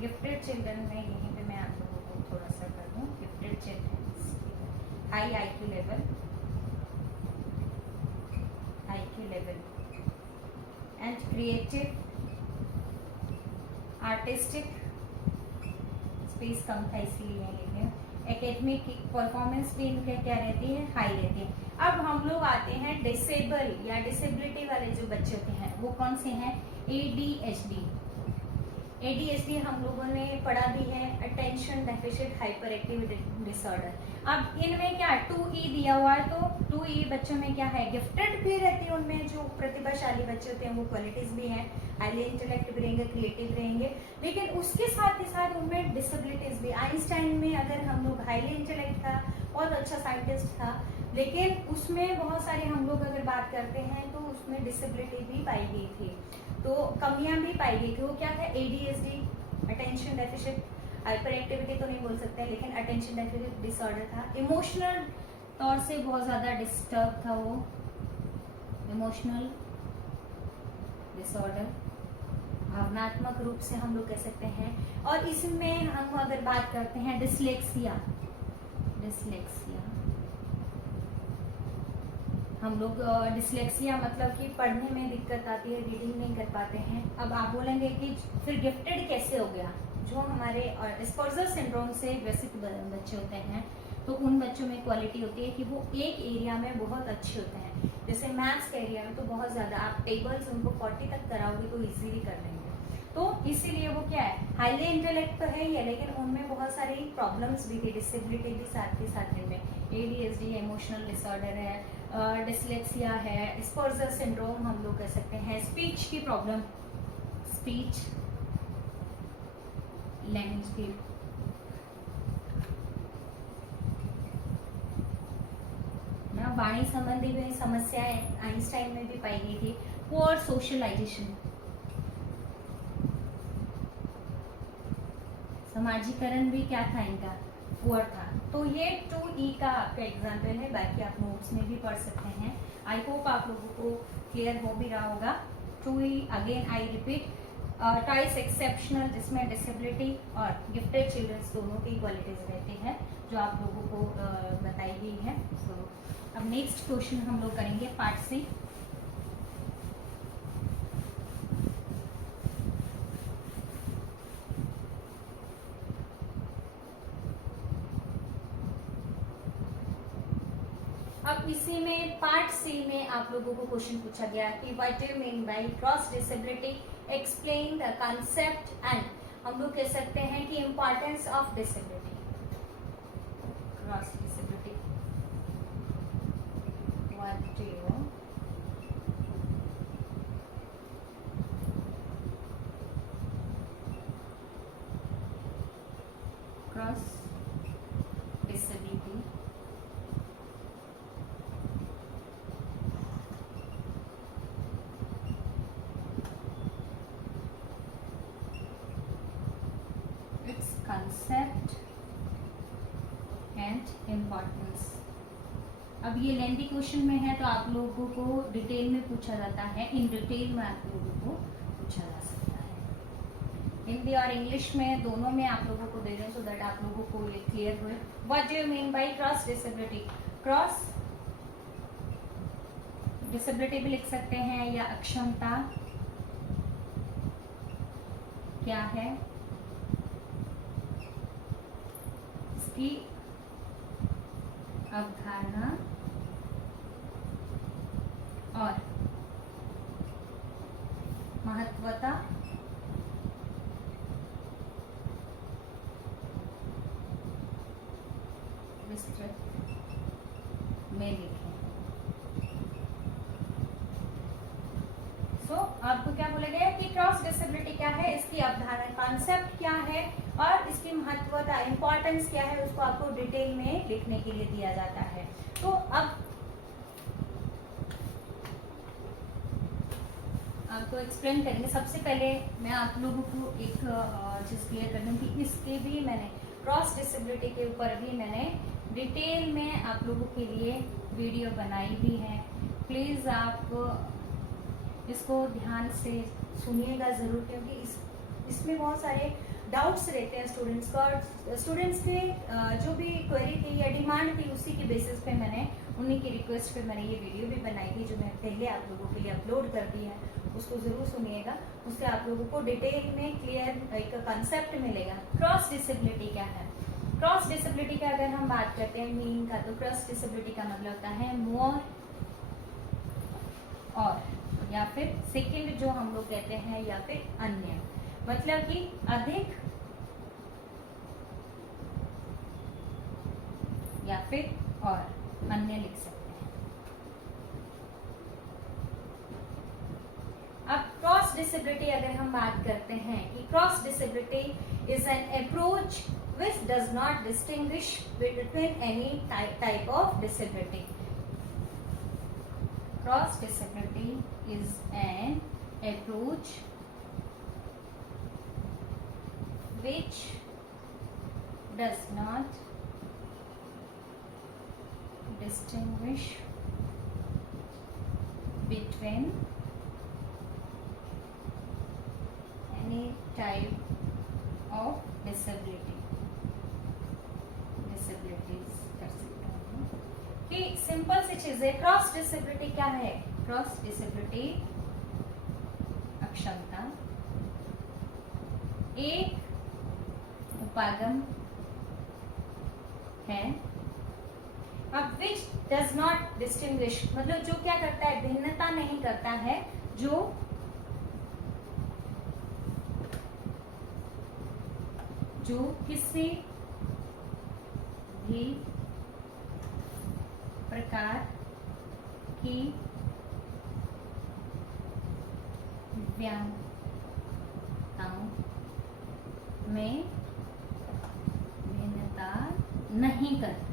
गिफ्टेड चिल्ड्रन में यहीं पे मैं आप लोगों को थोड़ा सा कर दूं, gifted children high IQ level and creative, artistic, space कम था इसलिए, लेकिन एकेडमिक परफॉर्मेंस भी इनके क्या रहती है, हाई रहती है। अब हम लोग आते हैं डिसेबल या डिसेबिलिटी वाले जो बच्चे होते हैं, वो कौन से हैं, ADHD। ADHD हम लोगों ने पढ़ा भी है, attention deficit hyper activity disorder. अब इनमें क्या 2E दिया हुआ है, तो 2E बच्चों में क्या है, गिफ्टेड भी रहती है, उनमें जो प्रतिभाशाली बच्चे होते हैं वो क्वालिटीज भी हैं, हाईली इंटेलेक्ट भी रहेंगे, क्रिएटिव रहेंगे, लेकिन उसके साथ ही साथ उनमें डिसेबिलिटीज भी। आइंस्टाइन में अगर हम लोग हाईली इंटेलेक्ट था, बहुत अच्छा साइंटिस्ट था, लेकिन उसमें बहुत सारे हम लोग अगर बात करते हैं तो उसमें डिसेबिलिटी भी पाई गई थी, तो कमियां भी पाई गई थी। वो क्या था, ADHD, attention deficit hyper activity तो नहीं बोल सकते, लेकिन अटेंशन डेफिसिट डिसऑर्डर था। इमोशनल तौर से बहुत ज्यादा डिस्टर्ब था वो, इमोशनल डिसऑर्डर, भावनात्मक रूप से हम लोग कह सकते हैं। और इसमें हम अगर बात करते हैं डिसलेक्सिया, हम लोग डिसलेक्सिया मतलब कि पढ़ने में दिक्कत आती है, रीडिंग नहीं कर पाते हैं। अब आप बोलेंगे कि फिर गिफ्टेड कैसे हो गया, जो हमारे एस्पर्जर सिंड्रोम से ग्रसित बच्चे होते हैं, तो उन बच्चों में क्वालिटी होती है कि वो एक एरिया में बहुत अच्छे होते हैं। जैसे मैथ्स के एरिया में तो बहुत ज्यादा, आप टेबल्स उनको 40 तक कराओगे तो इजीली कर लेंगे, तो इसीलिए वो क्या है, हाईली इंटेलेक्ट तो है ही, लेकिन उनमें बहुत सारी प्रॉब्लम्स भी थी, डिसेबिलिटी भी साथ के साथ में। ADHD इमोशनल डिसऑर्डर है, डिसलेक्सिया है, एस्पर्जर सिंड्रोम हम लोग कह सकते हैं, स्पीच की प्रॉब्लम, स्पीच लैंग्वेज की, ना वाणी संबंधी भी समस्याएं आइंस्टाइन में भी पाई गई थी। पुअर सोशलाइजेशन, समाजीकरण भी क्या था इनका, पुअर था। तो ये 2E का आपका एग्जाम्पल है, बाकी आप नोट्स में भी पढ़ सकते हैं। आई होप आप लोगों को क्लियर हो भी रहा होगा। 2E again I repeat, twice exceptional, जिसमें डिसेबिलिटी और गिफ्टेड चिल्ड्रंस दोनों की क्वालिटीज रहती है, जो आप लोगों को बताई गई है। सो अब नेक्स्ट क्वेश्चन हम लोग करेंगे पार्ट C। अब इसी में पार्ट C में आप लोगों को क्वेश्चन पूछा गया कि what do you mean by cross disability, explain the concept and हम लोग कह सकते हैं कि importance of disability, cross disability, what do you cross disability it's concept and importance. अब ये लेंथी क्वेश्चन में है तो आप लोगों को डिटेल में पूछा जाता है, इन डिटेल में आप लोगों को पूछा जा सकता है। हिंदी और इंग्लिश में दोनों में आप लोगों को दे रहे हैं सो दैट आप लोगों को ये क्लियर हुए। What do you mean by cross disability? Cross disability भी लिख सकते हैं या अक्षमता क्या है, इसकी अवधारणा और महत्वता विस्तृत में लिखें। सो आपको क्या बोला गया कि क्रॉस डिसेबिलिटी क्या है, इसकी अवधारणा कॉन्सेप्ट क्या है और इसकी महत्वता इंपॉर्टेंस क्या है, उसको आपको डिटेल में लिखने के लिए दिया जाता है। तो अब आपको एक्सप्लेन करेंगे। सबसे पहले मैं आप लोगों को एक चीज क्लियर कर दूं कि इसके भी मैंने क्रॉस डिसेबिलिटी के ऊपर भी मैंने डिटेल में आप लोगों के लिए वीडियो बनाई भी है। प्लीज आप इसको ध्यान से सुनिएगा जरूर, क्योंकि इसमें बहुत सारे डाउट्स रहते हैं स्टूडेंट्स का, और स्टूडेंट्स के जो भी क्वेरी थी या डिमांड थी उसी के बेसिस पे मैंने उन्हीं की रिक्वेस्ट पे मैंने ये वीडियो भी बनाई थी, जो मैं पहले आप लोगों के लिए अपलोड कर दी है। उसको जरूर सुनिएगा, उससे आप लोगों को डिटेल में क्लियर एक कंसेप्ट मिलेगा। क्रॉस डिसेबिलिटी क्या है? क्रॉस डिसेबिलिटी का अगर हम बात करते हैं मीन का, तो क्रॉस डिसेबिलिटी का मतलब होता है मोर और, या फिर सेकंड जो हम लोग कहते हैं, या फिर अन्य, मतलब कि अधिक या फिर और, अन्य लिख सकते हैं। अब क्रॉस डिसेबिलिटी अगर हम बात करते हैं कि cross disability is an approach which does not distinguish between any type of disability. Cross disability is an approach which does not distinguish between any type of disability. कर सकते हैं कि सिंपल सी चीज है। क्रॉस डिसेबिलिटी क्या है? Cross disability अक्षमता एक उपागम है। अब विच डज नॉट डिस्टिंग्विश मतलब जो क्या करता है, भिन्नता नहीं करता है, जो किसी भी प्रकार की दिव्यांगताओं में भिन्नता नहीं करता,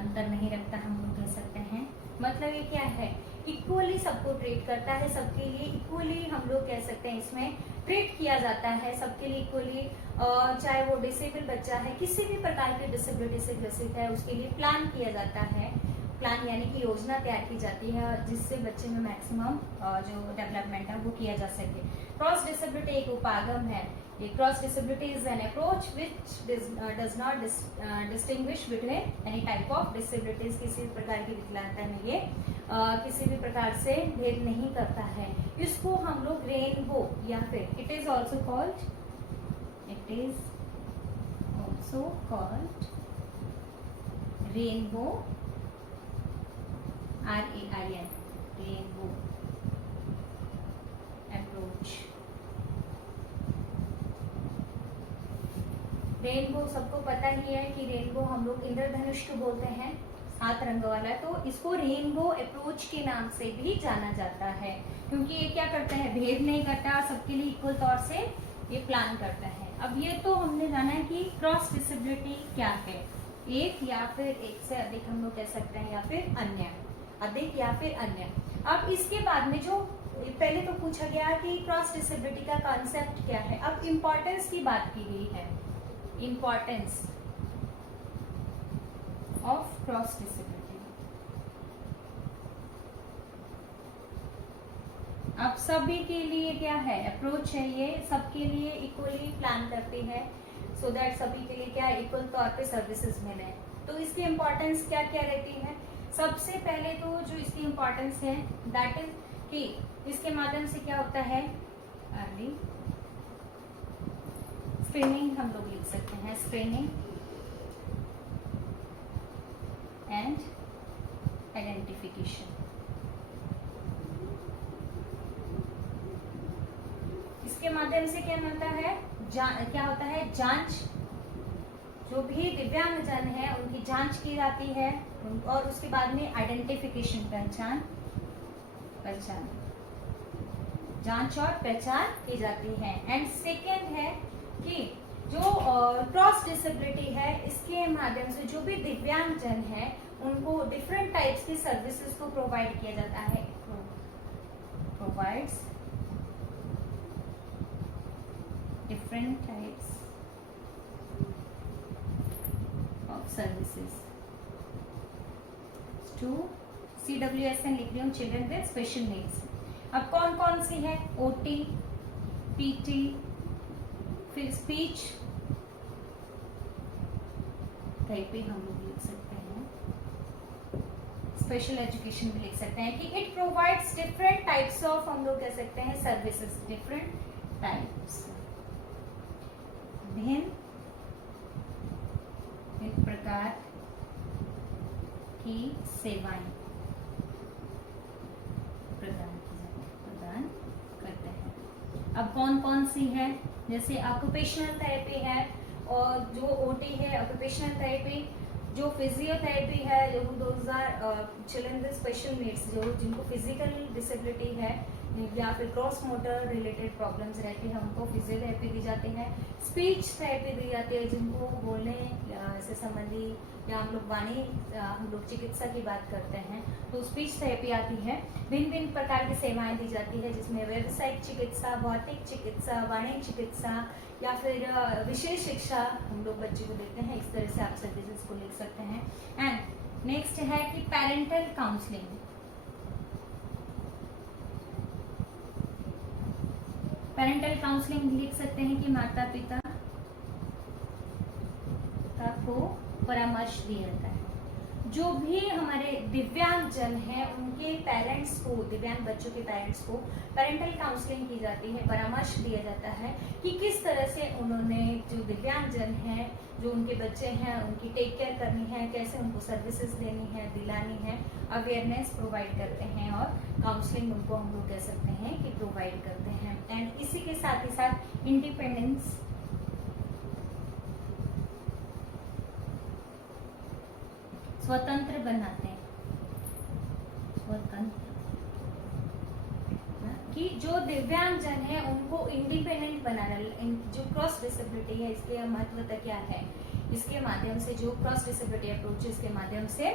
अंतर नहीं रखता, हम लोग कह सकते हैं। मतलब ये क्या है, इक्वली सबको ट्रीट करता है, सबके लिए इक्वली हम लोग कह सकते हैं इसमें ट्रीट किया जाता है, सबके लिए इक्वली। चाहे वो डिसेबल बच्चा है, किसी भी प्रकार की डिसेबिलिटी से ग्रसित है, उसके लिए प्लान किया जाता है। प्लान यानी कि योजना तैयार की जाती है जिससे बच्चे में मैक्सिमम जो डेवलपमेंट है वो किया जा सके। क्रॉस डिसेबिलिटी एक उपागम है। ये cross disability is an approach which does not distinguish between any type of disabilities. किसी प्रकार की विकलांगता में ये किसी भी प्रकार से भेद नहीं करता है। इसको हम लोग रेनबो या फिर it is also called rainbow RAIN rainbow approach. Rainbow सबको पता ही है कि रेनबो हम लोग इंद्रधनुष को बोलते हैं, 7 रंग वाला, तो इसको रेनबो अप्रोच के नाम से भी जाना जाता है, क्योंकि ये क्या करता है, भेद नहीं करता, सबके लिए इक्वल तौर से ये प्लान करता है। अब ये तो हमने जाना है कि क्रॉस डिसेबिलिटी क्या है, एक या फिर एक से अधिक हम लोग कह सकते हैं, या फिर अन्य, अधिक या फिर अन्य। अब इसके बाद में जो पहले तो पूछा गया कि क्रॉस डिसेबिलिटी का कॉन्सेप्ट क्या है, अब इम्पोर्टेंस की बात की गई है, इम्पोर्टेंस ऑफ क्रॉस डिसेबिलिटी। अब सभी के लिए क्या है अप्रोच है, ये सबके लिए इक्वली प्लान करती है, सो दैट सभी के लिए क्या इक्वल तौर पे सर्विसेज मिले। तो इसकी इम्पोर्टेंस क्या क्या रहती है, सबसे पहले तो जो इसकी इम्पोर्टेंस है दैट इज कि इसके माध्यम से क्या होता है, अर्ली स्क्रीनिंग हम लोग लिख सकते हैं, स्क्रीनिंग एंड आइडेंटिफिकेशन। इसके माध्यम से क्या मिलता है, क्या होता है, जांच, जो भी दिव्यांगजन है उनकी जांच की जाती है, और उसके बाद में आइडेंटिफिकेशन, पहचान, जांच और पहचान की जाती है। एंड सेकेंड है कि जो क्रॉस डिसेबिलिटी है, इसके माध्यम से जो भी दिव्यांगजन है उनको डिफरेंट टाइप्स की सर्विसेज को प्रोवाइड किया जाता है, provides different types of services to CWSN लिख रही हूँ, चिल्ड्रन विद स्पेशल नीड्स। अब कौन कौन सी है, OT, PT, फिर स्पीच थेरेपी हम लोग लिख सकते हैं, स्पेशल एजुकेशन भी लिख सकते हैं, कि it provides different types of, हम लोग कह सकते हैं सर्विसेज, डिफरेंट टाइप्स, भिन्न प्रकार की सेवाएं प्रदान करते हैं। अब कौन कौन सी है, जैसे ऑक्यूपेशनल थेरेपी है, और जो OT है ऑक्यूपेशनल थेरेपी, जो फिजियोथेरेपी है, जो चिल्ड्रन विद स्पेशल नीड्स, जो जिनको फिजिकल डिसेबिलिटी है या फिर क्रॉस मोटर रिलेटेड प्रॉब्लम्स रहती है, उनको फिजियोथेरेपी दी जाती है। स्पीच थेरेपी दी जाती है, जिनको बोलने से संबंधी, या हम लोग वाणी, हम लोग चिकित्सा की बात करते हैं तो स्पीच थेरेपी आती है। भिन्न भिन्न प्रकार की सेवाएं दी जाती है, जिसमें व्यावसायिक चिकित्सा, भौतिक चिकित्सा, वाणिज्य चिकित्सा, या फिर विशेष शिक्षा हम लोग बच्चे को देते हैं। इस तरह से आप सर्विसेज को लिख सकते हैं। एंड नेक्स्ट है कि पेरेंटल काउंसलिंग। पेरेंटल काउंसलिंग लिख सकते हैं कि माता पिता को परामर्श दिया जाता है। जो भी हमारे दिव्यांगजन हैं उनके पेरेंट्स को, दिव्यांग बच्चों के पेरेंट्स को पेरेंटल काउंसलिंग की जाती है, परामर्श दिया जाता है कि किस तरह से उन्होंने, जो दिव्यांगजन हैं, जो उनके बच्चे हैं, उनकी टेक केयर करनी है, कैसे उनको सर्विसेज देनी है, दिलानी है, अवेयरनेस प्रोवाइड करते हैं, और काउंसलिंग उनको हम लोग कह सकते हैं कि प्रोवाइड करते हैं। एंड इसी के साथ ही साथ इंडिपेंडेंस, स्वतंत्र बनाते हैं, स्वतंत्र, कि जो दिव्यांगजन है उनको इंडिपेंडेंट बनाना। जो क्रॉस डिसेबिलिटी है, इसके महत्वता क्या है, इसके माध्यम से, जो क्रॉस डिसेबिलिटी अप्रोचेस के माध्यम से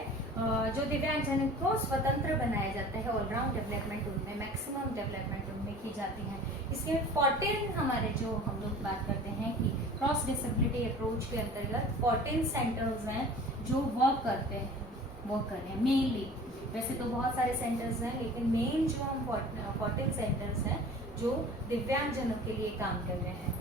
जो दिव्यांगजन को स्वतंत्र बनाया जाता है, ऑलराउंड डेवलपमेंट उनमें, मैक्सिमम डेवलपमेंट उनमें की जाती है। इसके 14 हमारे जो हम लोग बात करते हैं कि क्रॉस डिसेबिलिटी अप्रोच के अंतर्गत 14 सेंटर्स हैं जो वर्क करते हैं, वर्क कर रहे हैं मेनली। वैसे तो बहुत सारे सेंटर्स हैं, लेकिन मेन जो हम 14 सेंटर्स हैं जो दिव्यांगजनों के लिए काम कर रहे हैं।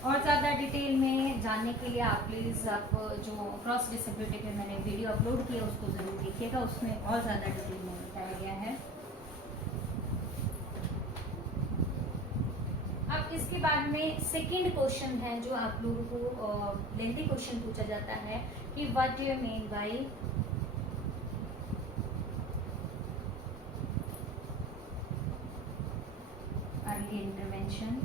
और ज़्यादा डिटेल में जानने के लिए आप प्लीज़, आप जो क्रॉस डिसेबिलिटी पे मैंने वीडियो अपलोड किया उसको ज़रूर देखिएगा, उसमें और ज़्यादा डिटेल में बताया गया है। अब इसके बाद में सेकंड क्वेश्चन है जो आप लोगों को लेंथी क्वेश्चन पूछा जाता है कि what do you mean by early intervention.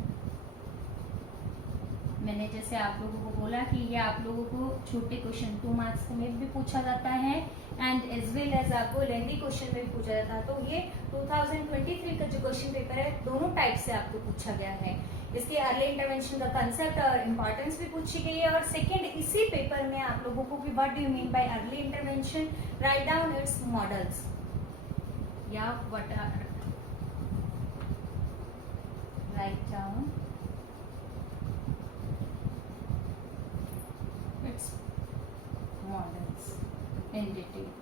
मैंने जैसे आप लोगों को बोला कि ये आप लोगों को छोटे क्वेश्चन 2 मार्क्स में भी पूछा जाता है, एंड एज वेल एज आपको लेंथी क्वेश्चन में भी पूछा जाता है। तो ये 2023 का जो क्वेश्चन पेपर है, दोनों टाइप से आपको पूछा गया है। इसके अर्ली इंटरवेंशन का कंसेप्ट और इम्पोर्टेंस भी पूछी गई है। और सेकेंड, इसी पेपर में आप लोगों को भी what do you mean by early intervention, right down its models या what are, right down its models in detail.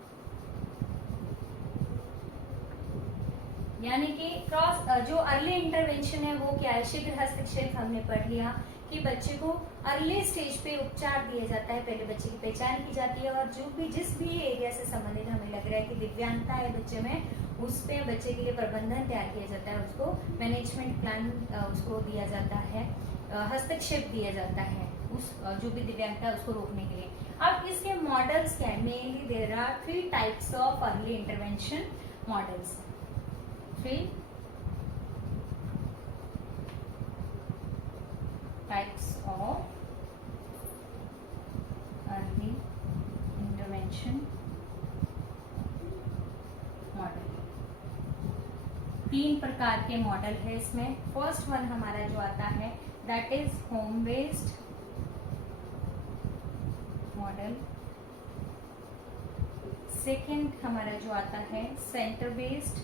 यानी कि क्रॉस जो अर्ली इंटरवेंशन है वो क्या है, शीघ्र हस्तक्षेप हमने पढ़ लिया कि बच्चे को अर्ली स्टेज पे उपचार दिया जाता है, पहले बच्चे की पहचान की जाती है और जो भी जिस भी एरिया से संबंधित हमें लग रहा है कि दिव्यांगता है बच्चे में, उस पे बच्चे के लिए प्रबंधन तैयार किया जाता है, उसको मैनेजमेंट प्लान उसको दिया जाता है, हस्तक्षेप दिया जाता है उस जो भी दिव्यांगता है उसको रोकने के लिए। अब इसके मॉडल्स क्या है, mainly there are 3 types of early intervention models. 3 types of early intervention model. 3 प्रकार के मॉडल है इसमें। फर्स्ट वन हमारा जो आता है that is home based model. Second हमारा जो आता है सेंटर बेस्ड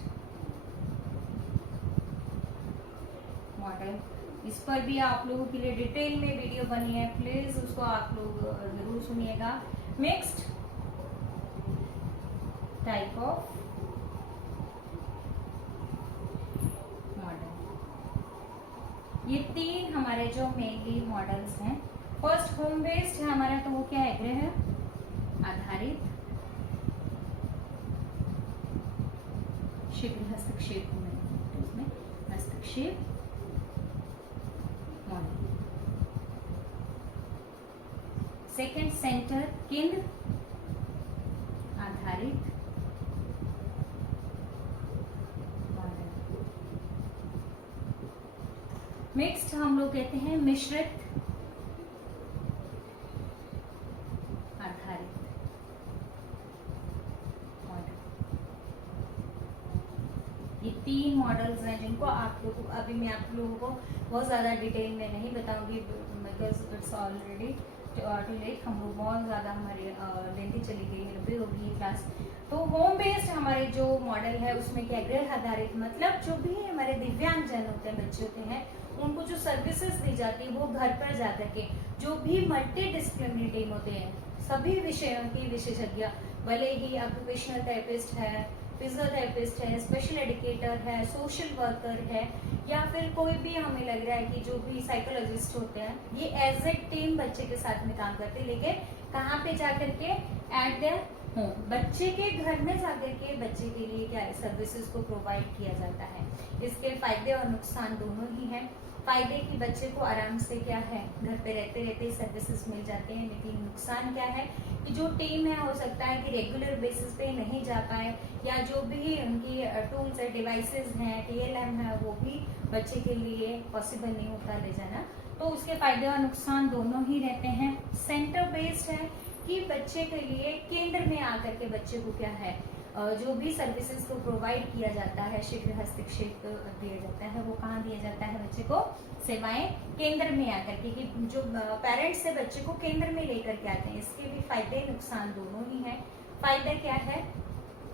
मॉडल। इस पर भी आप लोगों के लिए डिटेल में वीडियो बनी है, प्लीज उसको आप लोग जरूर सुनिएगा। Mixed type of model. ये 3 हमारे जो मेनली मॉडल्स हैं। फर्स्ट होम बेस्ड है हमारा, तो वो क्या है, गृह आधारित शीघ्र हस्तक्षेप में उसमें हस्तक्षेप मॉडल। सेकेंड सेंटर केंद्र आधारित मॉडल। मिक्स्ड हम लोग कहते हैं मिश्रित आधारित मॉडल। ये 3 मॉडल्स हैं जिनको आप लोगों को अभी मैं आप लोगों को बहुत ज़्यादा डिटेल में नहीं बताऊंगी because it's already too late. हम लोग बहुत ज़्यादा हमारी लेंथी चली गई है, लंबी हो गई है क्लास। तो होम बेस्ड हमारे जो मॉडल है उसमें क्या, गृह आधारित मतलब जो भी हमारे दिव्यांग जन होते हैं, बच्चे होते हैं, उनको जो सर्विसेज दी जाती है वो घर पर जाकर के जो भी मल्टी डिसिप्लिनरी टीम होते हैं, सभी विषयों की विशेषज्ञ, भले ही ऑक्यूपेशनल थेरेपिस्ट है, फिजियोथेरेपिस्ट है, स्पेशल एजुकेटर है, सोशल वर्कर है, या फिर कोई भी हमें लग रहा है कि जो भी साइकोलॉजिस्ट होते हैं, ये एज ए टीम बच्चे के साथ में काम करते हैं। लेकिन कहाँ पे जाकर के, एट देयर होम, बच्चे के घर में जाकर के बच्चे के लिए क्या है, सर्विसेज को प्रोवाइड किया जाता है। इसके फायदे और नुकसान दोनों ही हैं। फायदे कि बच्चे को आराम से क्या है, घर पे रहते रहते सर्विसेज मिल जाते हैं। लेकिन नुकसान क्या है कि जो टीम है हो सकता है कि रेगुलर बेसिस पे नहीं जा पाए, या जो भी उनकी टूल्स है, डिवाइसेस हैं, TLM है, वो भी बच्चे के लिए पॉसिबल नहीं होता ले जाना। तो उसके फायदे और नुकसान दोनों ही रहते हैं। सेंटर बेस्ड है कि बच्चे के लिए केंद्र में आकर के बच्चे को क्या है, जो भी सर्विसेज को प्रोवाइड किया जाता है, शीघ्र हस्तक्षेप दिया जाता है, वो कहाँ दिया जाता है, बच्चे को सेवाएं केंद्र में आकर के, कि जो पेरेंट्स से बच्चे को केंद्र में लेकर के आते हैं। इसके भी फायदे नुकसान दोनों ही हैं। फायदा क्या है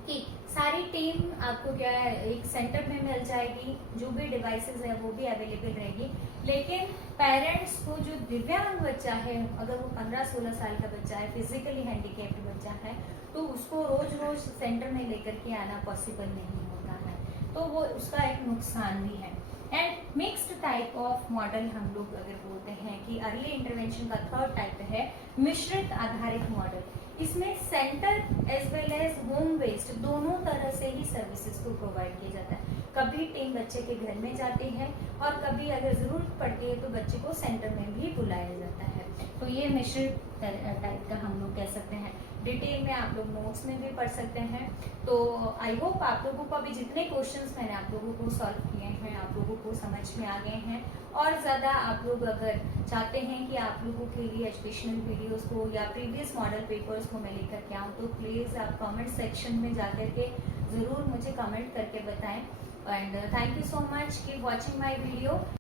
कि सारी टीम आपको क्या है, एक सेंटर में मिल जाएगी, जो भी डिवाइसेस है वो भी अवेलेबल रहेगी। लेकिन पेरेंट्स को जो दिव्यांग बच्चा है, अगर वो 15-16 साल का बच्चा है, फिजिकली हैंडीकैप्ड बच्चा है, तो उसको रोज रोज सेंटर में लेकर के आना पॉसिबल नहीं होता है, तो वो उसका एक नुकसान भी है। And mixed type of model हम लोग अगर बोलते हैं कि अर्ली इंटरवेंशन का थर्ड टाइप है मिश्रित आधारित मॉडल। इसमें centre as well as home based दोनों तरह से ही सर्विसेज को प्रोवाइड किया जाता है। कभी टीम बच्चे के घर में जाती है और कभी अगर जरूरत पड़ती है तो बच्चे को सेंटर में भी बुलाया जाता है। तो ये मिश्रित टाइप का हम लोग कह सकते हैं। डिटेल में आप लोग नोट्स में भी पढ़ सकते हैं। तो आई होप आप लोगों को अभी जितने क्वेश्चंस मैंने आप लोगों को सॉल्व किए हैं आप लोगों को समझ में आ गए हैं। और ज़्यादा आप लोग अगर चाहते हैं कि आप लोगों के लिए एजुकेशनल वीडियोस को या प्रीवियस मॉडल पेपर्स को मैं लेकर के आऊँ, तो प्लीज़ आप कमेंट सेक्शन में जाकर के ज़रूर मुझे कमेंट करके बताएं। And thank you so much, keep watching my video.